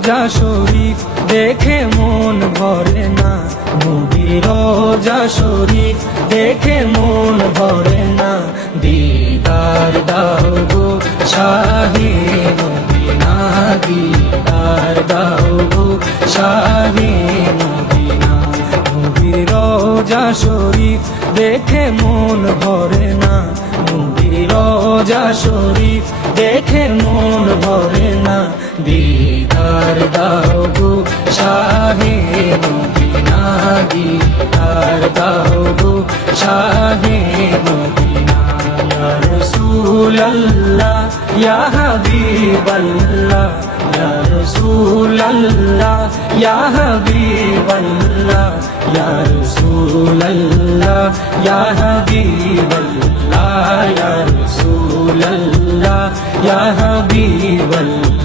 রোজা শরীফ দেখে মন ভরে না, নবীর রোজা শরীফ দেখে মন ভরে না। দিদার দাও গো শাহে মদিনা, দিদার দাও গো শাহে মদিনা। নবীর রোজা শরীফ দেখে মন ভরে না, নবীর রোজা শরীফ দেখে মন ভরে না। দিদার দাও গো শাহে মদিনা, দিদার দাও গো শাহে মদিনা। ইয়া রাসূলুল্লাহ ইয়া হাবিবাল্লাহ, ইয়া রাসূলুল্লাহ ইয়া হাবিবাল্লাহ, ইয়া রাসূলুল্লাহ ইয়া হাবিবাল্লাহ, ইয়া রাসূলুল্লাহ ইয়া হাবিবাল্লাহ।